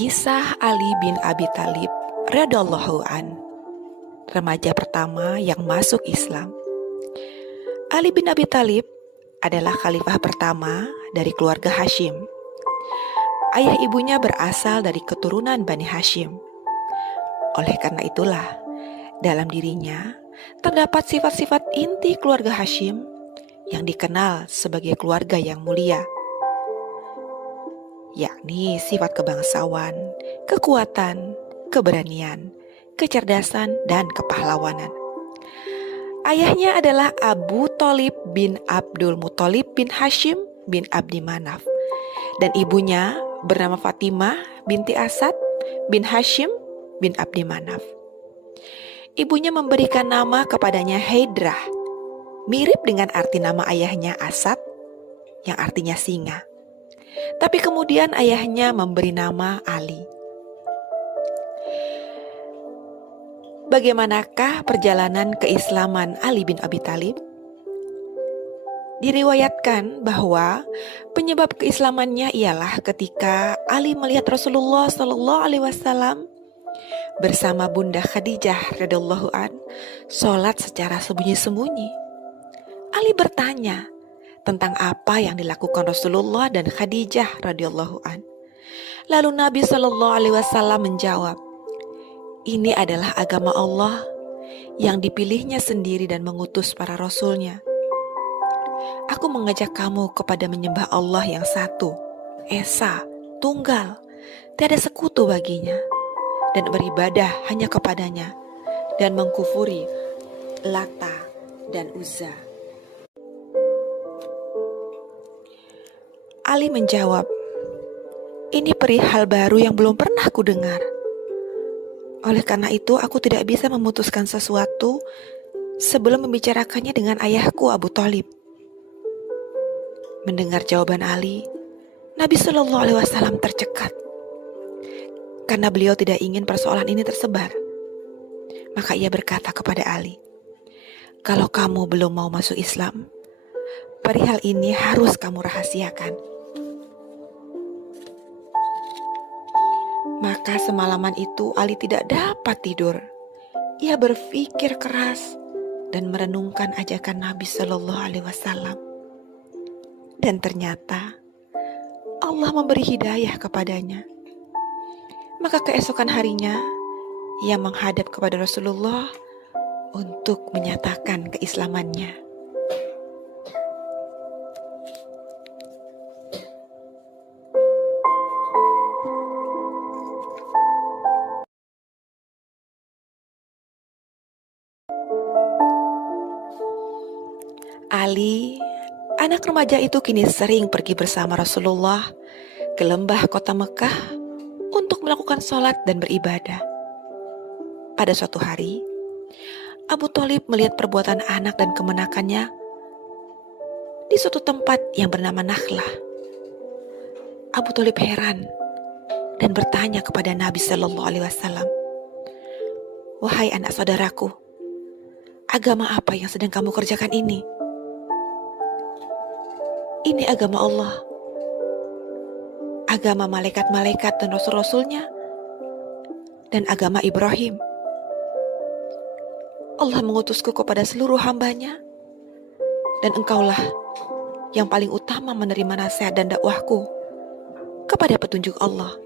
Kisah Ali bin Abi Thalib radhiyallahu an, remaja pertama yang masuk Islam. Ali bin Abi Thalib adalah khalifah pertama dari keluarga Hashim. Ayah ibunya berasal dari keturunan Bani Hashim. Oleh karena itulah, dalam dirinya terdapat sifat-sifat inti keluarga Hashim yang dikenal sebagai keluarga yang mulia, yakni sifat kebangsawan, kekuatan, keberanian, kecerdasan, dan kepahlawanan. Ayahnya adalah Abu Thalib bin Abdul Muthalib bin Hashim bin Abdi Manaf, dan ibunya bernama Fatimah binti Asad bin Hashim bin Abdi Manaf. Ibunya memberikan nama kepadanya Haidrah, mirip dengan arti nama ayahnya Asad yang artinya singa. Tapi kemudian ayahnya memberi nama Ali. Bagaimanakah perjalanan keislaman Ali bin Abi Thalib? Diriwayatkan bahwa penyebab keislamannya ialah ketika Ali melihat Rasulullah SAW bersama Bunda Khadijah radhiyallahu an sholat secara sembunyi-sembunyi. Ali bertanya tentang apa yang dilakukan Rasulullah dan Khadijah radhiyallahu an. Lalu Nabi SAW menjawab, "Ini adalah agama Allah yang dipilihnya sendiri dan mengutus para rasulnya. Aku mengajak kamu kepada menyembah Allah yang satu, esa, tunggal, tiada sekutu baginya, dan beribadah hanya kepadanya, dan mengkufuri Lata dan Uzza." Ali menjawab, "Ini perihal baru yang belum pernah kudengar. Oleh karena itu aku tidak bisa memutuskan sesuatu sebelum membicarakannya dengan ayahku Abu Thalib." Mendengar jawaban Ali, Nabi SAW tercekat karena beliau tidak ingin persoalan ini tersebar. Maka ia berkata kepada Ali, "Kalau kamu belum mau masuk Islam, perihal ini harus kamu rahasiakan." Maka semalaman itu Ali tidak dapat tidur. Ia berpikir keras dan merenungkan ajakan Nabi SAW. Dan ternyata Allah memberi hidayah kepadanya. Maka keesokan harinya ia menghadap kepada Rasulullah untuk menyatakan keislamannya. Ali, anak remaja itu kini sering pergi bersama Rasulullah ke lembah kota Mekah untuk melakukan sholat dan beribadah. Pada suatu hari, Abu Thalib melihat perbuatan anak dan kemenakannya di suatu tempat yang bernama Nakhlah. Abu Thalib heran dan bertanya kepada Nabi SAW, "Wahai anak saudaraku, agama apa yang sedang kamu kerjakan ini?" "Ini agama Allah, agama malaikat-malaikat dan rasul-rasulnya, dan agama Ibrahim. Allah mengutusku kepada seluruh hambanya, dan engkaulah yang paling utama menerima nasihat dan dakwahku kepada petunjuk Allah.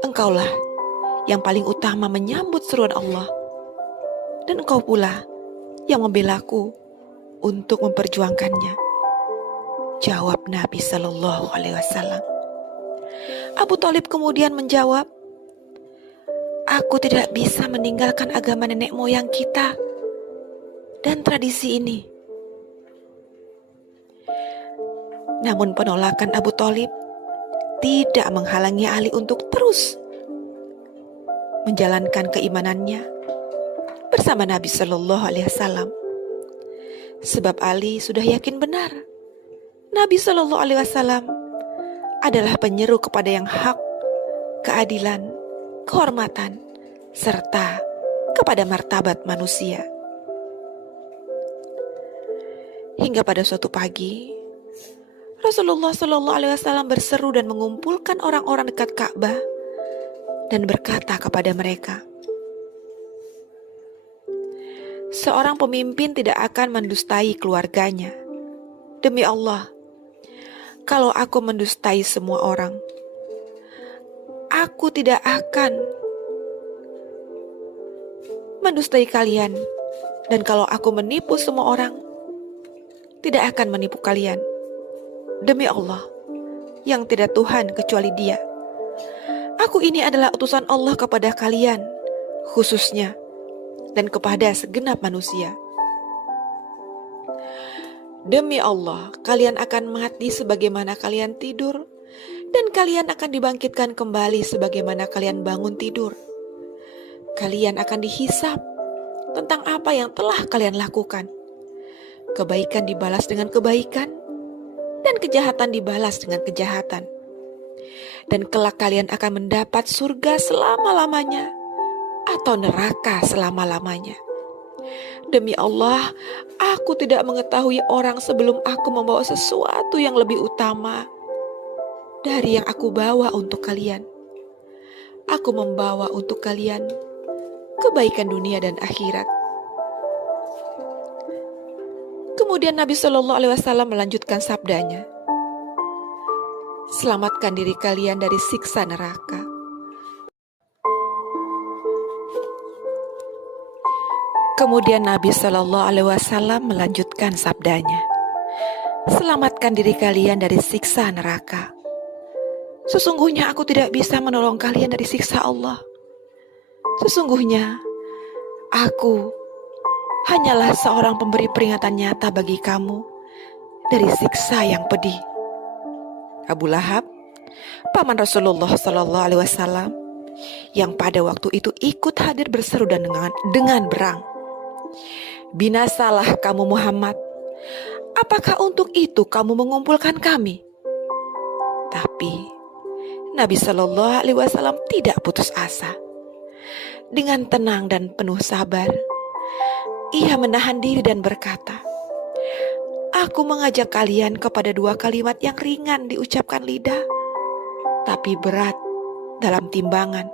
Engkaulah yang paling utama menyambut seruan Allah, dan engkau pula yang membelaku untuk memperjuangkannya." Jawab Nabi SAW. Abu Thalib kemudian menjawab, "Aku tidak bisa meninggalkan agama nenek moyang kita dan tradisi ini." Namun penolakan Abu Thalib tidak menghalangi Ali untuk terus menjalankan keimanannya bersama Nabi SAW. Sebab Ali sudah yakin benar Nabi SAW adalah penyeru kepada yang hak, keadilan, kehormatan, serta kepada martabat manusia. Hingga pada suatu pagi, Rasulullah SAW berseru dan mengumpulkan orang-orang dekat Ka'bah dan berkata kepada mereka, "Seorang pemimpin tidak akan mendustai keluarganya. Demi Allah, kalau aku mendustai semua orang, aku tidak akan mendustai kalian. Dan kalau aku menipu semua orang, tidak akan menipu kalian. Demi Allah, yang tidak Tuhan kecuali Dia. Aku ini adalah utusan Allah kepada kalian, khususnya, dan kepada segenap manusia. Demi Allah, kalian akan mati sebagaimana kalian tidur, dan kalian akan dibangkitkan kembali sebagaimana kalian bangun tidur. Kalian akan dihisap tentang apa yang telah kalian lakukan. Kebaikan dibalas dengan kebaikan, dan kejahatan dibalas dengan kejahatan. Dan kelak kalian akan mendapat surga selama-lamanya, atau neraka selama-lamanya. Demi Allah, aku tidak mengetahui orang sebelum aku membawa sesuatu yang lebih utama dari yang aku bawa untuk kalian. Aku membawa untuk kalian kebaikan dunia dan akhirat." Kemudian Nabi Shallallahu Alaihi Wasallam melanjutkan sabdanya, "Selamatkan diri kalian dari siksa neraka." Kemudian Nabi Shallallahu Alaihi Wasallam melanjutkan sabdanya, "Selamatkan diri kalian dari siksa neraka. Sesungguhnya aku tidak bisa menolong kalian dari siksa Allah. Sesungguhnya aku hanyalah seorang pemberi peringatan nyata bagi kamu dari siksa yang pedih." Abu Lahab, paman Rasulullah Shallallahu Alaihi Wasallam, yang pada waktu itu ikut hadir berseru dan dengan berang, "Binasalah kamu Muhammad, apakah untuk itu kamu mengumpulkan kami?" Tapi Nabi Shallallahu Alaihi Wasallam tidak putus asa. Dengan tenang dan penuh sabar, ia menahan diri dan berkata, "Aku mengajak kalian kepada dua kalimat yang ringan diucapkan lidah, tapi berat dalam timbangan,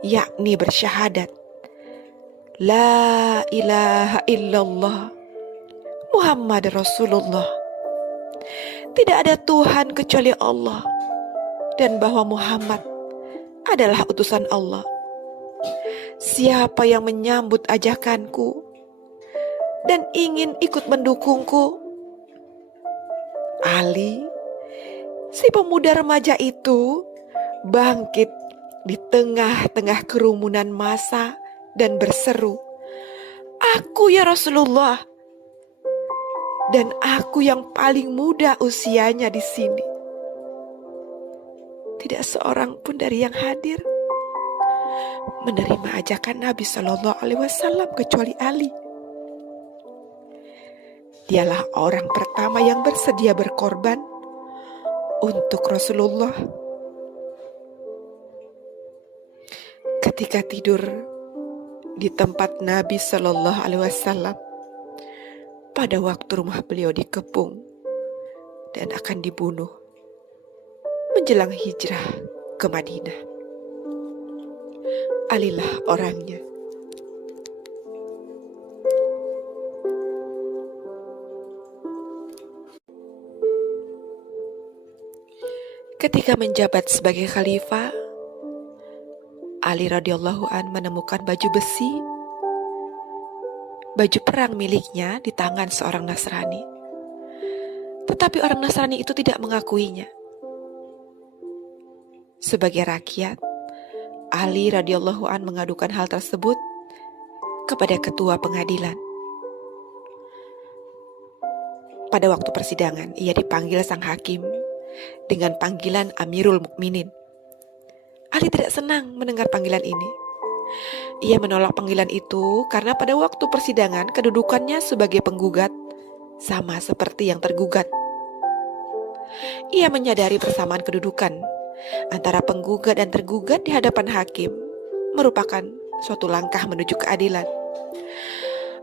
yakni bersyahadat, La ilaha illallah, Muhammad Rasulullah. Tidak ada Tuhan kecuali Allah, dan bahwa Muhammad adalah utusan Allah. Siapa yang menyambut ajakanku dan ingin ikut mendukungku?" Ali, si pemuda remaja itu, bangkit di tengah-tengah kerumunan massa dan berseru, "Aku ya Rasulullah, dan aku yang paling muda usianya di sini." Tidak seorang pun dari yang hadir menerima ajakan Nabi Shallallahu Alaihi Wasallam kecuali Ali. Dialah orang pertama yang bersedia berkorban untuk Rasulullah. Ketika tidur di tempat Nabi Shallallahu Alaihi Wasallam pada waktu rumah beliau dikepung dan akan dibunuh menjelang hijrah ke Madinah, Alilah orangnya. Ketika menjabat sebagai khalifah, Ali radhiyallahu an menemukan baju besi, baju perang miliknya di tangan seorang Nasrani. Tetapi orang Nasrani itu tidak mengakuinya. Sebagai rakyat, Ali radhiyallahu an mengadukan hal tersebut kepada ketua pengadilan. Pada waktu persidangan, ia dipanggil sang hakim dengan panggilan Amirul Mukminin. Ali tidak senang mendengar panggilan ini. Ia menolak panggilan itu karena pada waktu persidangan kedudukannya sebagai penggugat sama seperti yang tergugat. Ia menyadari persamaan kedudukan antara penggugat dan tergugat di hadapan hakim merupakan suatu langkah menuju keadilan.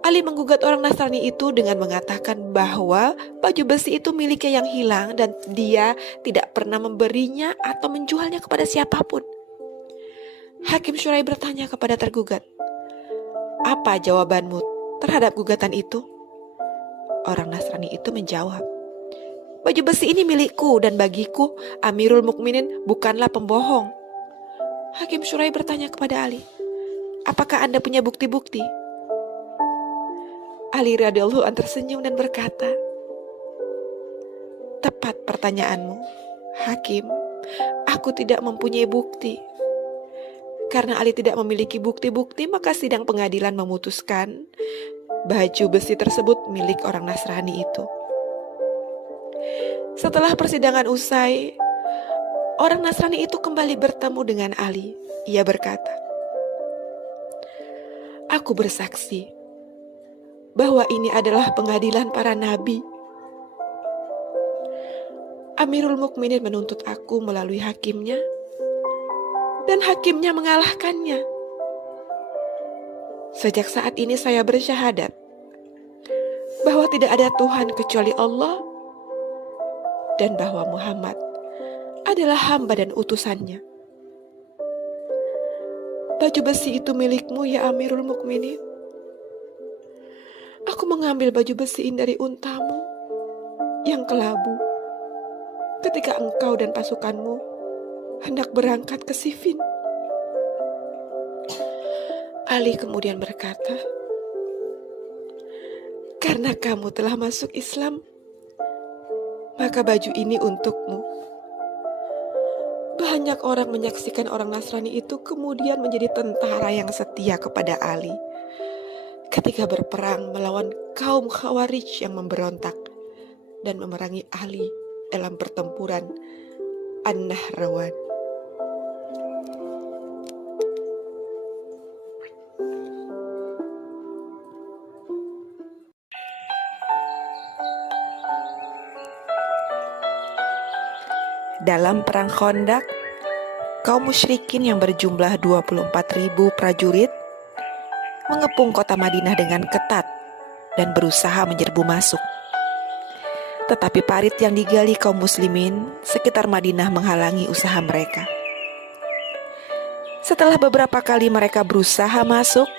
Ali menggugat orang Nasrani itu dengan mengatakan bahwa baju besi itu miliknya yang hilang dan dia tidak pernah memberinya atau menjualnya kepada siapapun. Hakim Syurai bertanya kepada tergugat, "Apa jawabanmu terhadap gugatan itu?" Orang Nasrani itu menjawab, "Baju besi ini milikku dan bagiku Amirul Mukminin bukanlah pembohong." Hakim Syurai bertanya kepada Ali, "Apakah Anda punya bukti-bukti?" Ali radhiyallahu an tersenyum dan berkata, "Tepat pertanyaanmu, Hakim. Aku tidak mempunyai bukti." Karena Ali tidak memiliki bukti-bukti, maka sidang pengadilan memutuskan baju besi tersebut milik orang Nasrani itu. Setelah persidangan usai, orang Nasrani itu kembali bertemu dengan Ali. Ia berkata, "Aku bersaksi bahwa ini adalah pengadilan para nabi. Amirul Mukminin menuntut aku melalui hakimnya, dan hakimnya mengalahkannya. Sejak saat ini saya bersyahadat bahwa tidak ada Tuhan kecuali Allah dan bahwa Muhammad adalah hamba dan utusannya. Baju besi itu milikmu ya Amirul Mukminin. Aku mengambil baju besi ini dari untamu yang kelabu ketika engkau dan pasukanmu hendak berangkat ke Siffin." Ali kemudian berkata, "Karena kamu telah masuk Islam, maka baju ini untukmu." Banyak orang menyaksikan orang Nasrani itu kemudian menjadi tentara yang setia kepada Ali ketika berperang melawan kaum Khawarij yang memberontak dan memerangi Ali dalam pertempuran An-Nahrawan. Dalam perang Khandaq, kaum musyrikin yang berjumlah 24.000 prajurit mengepung kota Madinah dengan ketat dan berusaha menyerbu masuk. Tetapi parit yang digali kaum muslimin sekitar Madinah menghalangi usaha mereka. Setelah beberapa kali mereka berusaha masuk,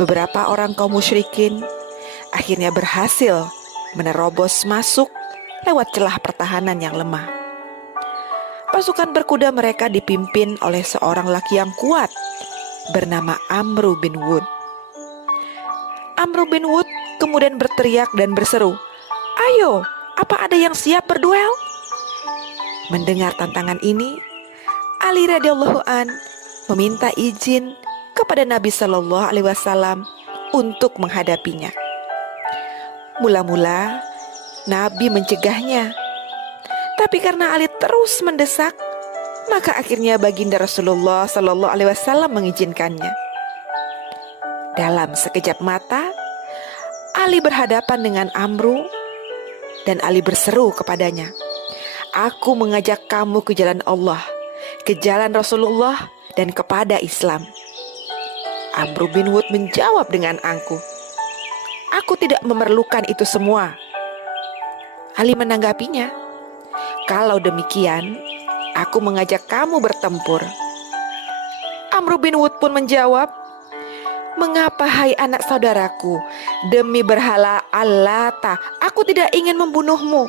beberapa orang kaum musyrikin akhirnya berhasil menerobos masuk lewat celah pertahanan yang lemah. Pasukan berkuda mereka dipimpin oleh seorang laki yang kuat bernama Amru bin Wud. Amru bin Wud kemudian berteriak dan berseru, "Ayo, apa ada yang siap berduel?" Mendengar tantangan ini, Ali radhiyallahu an meminta izin kepada Nabi Shallallahu alaihi wasallam untuk menghadapinya. Mula-mula Nabi mencegahnya, tapi karena Ali terus mendesak, maka akhirnya baginda Rasulullah Shallallahu alaihi wasallam mengizinkannya. Dalam sekejap mata, Ali berhadapan dengan Amru dan Ali berseru kepadanya, "Aku mengajak kamu ke jalan Allah, ke jalan Rasulullah dan kepada Islam." Amru bin Wud menjawab dengan angkuh, "Aku tidak memerlukan itu semua." Ali menanggapinya, "Kalau demikian, aku mengajak kamu bertempur." Amru bin Wud pun menjawab, "Mengapa hai anak saudaraku, demi berhala Allata, aku tidak ingin membunuhmu."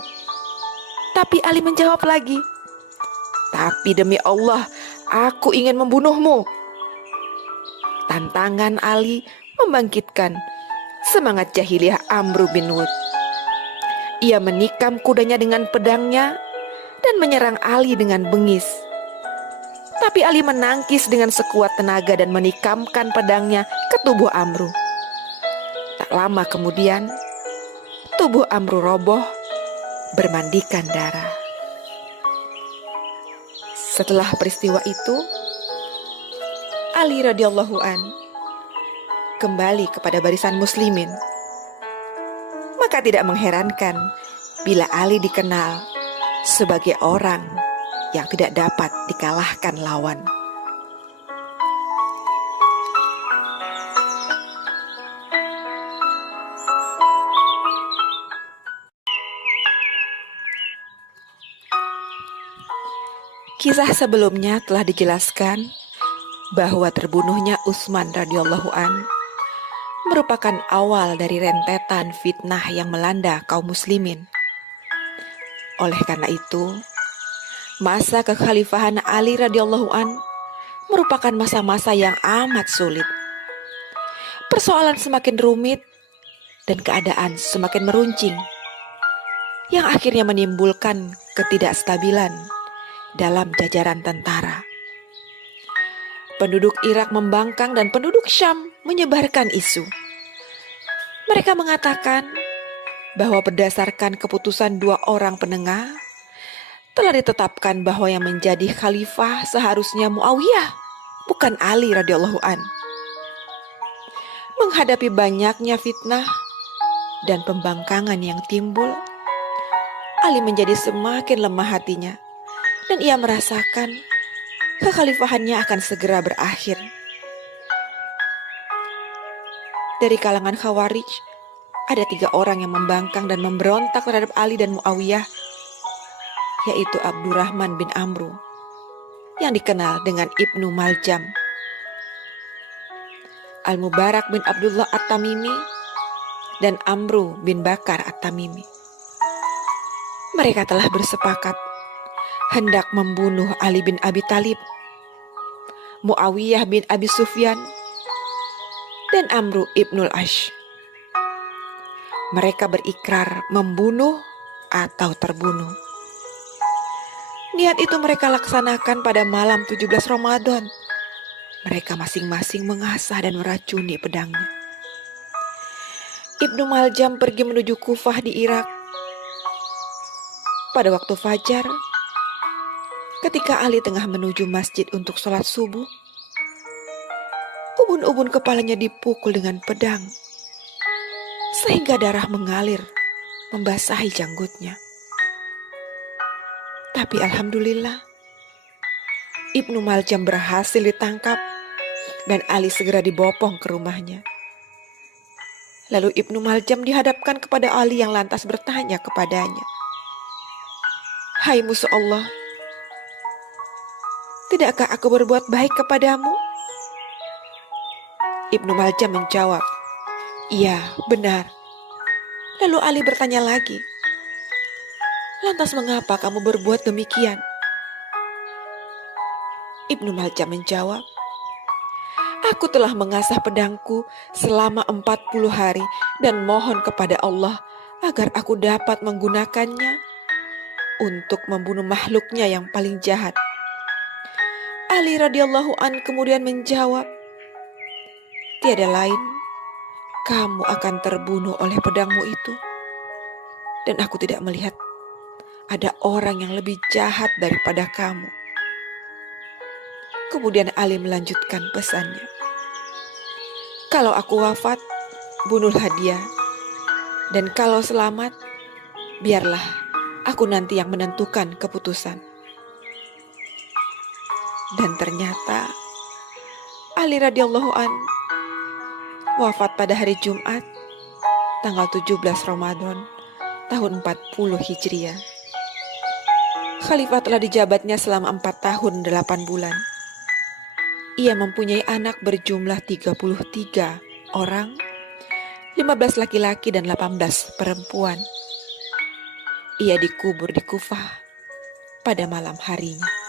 Tapi Ali menjawab lagi, "Tapi demi Allah, aku ingin membunuhmu." Tantangan Ali membangkitkan semangat jahiliyah Amru bin Wud. Ia menikam kudanya dengan pedangnya dan menyerang Ali dengan bengis. Tapi Ali menangkis dengan sekuat tenaga dan menikamkan pedangnya ke tubuh Amru. Tak lama kemudian, tubuh Amru roboh bermandikan darah. Setelah peristiwa itu, Ali radhiyallahu an kembali kepada barisan muslimin. Maka tidak mengherankan bila Ali dikenal sebagai orang yang tidak dapat dikalahkan lawan. Kisah sebelumnya telah dijelaskan bahwa terbunuhnya Utsman radhiyallahu an merupakan awal dari rentetan fitnah yang melanda kaum muslimin. Oleh karena itu, masa kekhalifahan Ali radhiyallahu an merupakan masa-masa yang amat sulit. Persoalan semakin rumit dan keadaan semakin meruncing, yang akhirnya menimbulkan ketidakstabilan dalam jajaran tentara. Penduduk Irak membangkang dan penduduk Syam menyebarkan isu. Mereka mengatakan bahwa berdasarkan keputusan 2 orang penengah, telah ditetapkan bahwa yang menjadi khalifah seharusnya Muawiyah, bukan Ali radhiyallahu an. Menghadapi banyaknya fitnah dan pembangkangan yang timbul, Ali menjadi semakin lemah hatinya dan ia merasakan kekhalifahannya akan segera berakhir. Dari kalangan Khawarij, ada 3 orang yang membangkang dan memberontak terhadap Ali dan Muawiyah, yaitu Abdurrahman bin Amru, yang dikenal dengan Ibnu Maljam, Al-Mubarak bin Abdullah At-Tamimi, dan Amru bin Bakar At-Tamimi. Mereka telah bersepakat hendak membunuh Ali bin Abi Thalib, Muawiyah bin Abi Sufyan, dan Amru ibnul Ash. Mereka berikrar membunuh atau terbunuh. Niat itu mereka laksanakan pada malam 17 Ramadan. Mereka masing-masing mengasah dan meracuni pedangnya. Ibnu Maljam pergi menuju Kufah di Irak. Pada waktu fajar, ketika Ali tengah menuju masjid untuk sholat subuh, ubun-ubun kepalanya dipukul dengan pedang, sehingga darah mengalir membasahi janggutnya. Tapi alhamdulillah, Ibnu Maljam berhasil ditangkap dan Ali segera dibopong ke rumahnya. Lalu Ibnu Maljam dihadapkan kepada Ali yang lantas bertanya kepadanya, "Hai musuh Allah, tidakkah aku berbuat baik kepadamu?" Ibnu Maljam menjawab, "Iya, benar." Lalu Ali bertanya lagi, "Lantas mengapa kamu berbuat demikian?" Ibnu Maljam menjawab, "Aku telah mengasah pedangku selama 40 hari dan mohon kepada Allah agar aku dapat menggunakannya untuk membunuh makhluknya yang paling jahat." Ali radhiyallahu an kemudian menjawab, "Tiada lain, kamu akan terbunuh oleh pedangmu itu. Dan aku tidak melihat ada orang yang lebih jahat daripada kamu." Kemudian Ali melanjutkan pesannya, "Kalau aku wafat, bunuhlah dia. Dan kalau selamat, biarlah aku nanti yang menentukan keputusan." Dan ternyata Ali radhiyallahu an wafat pada hari Jumat, tanggal 17 Ramadan, tahun 40 Hijriah. Khalifah telah dijabatnya selama 4 tahun 8 bulan. Ia mempunyai anak berjumlah 33 orang, 15 laki-laki dan 18 perempuan. Ia dikubur di Kufah pada malam harinya.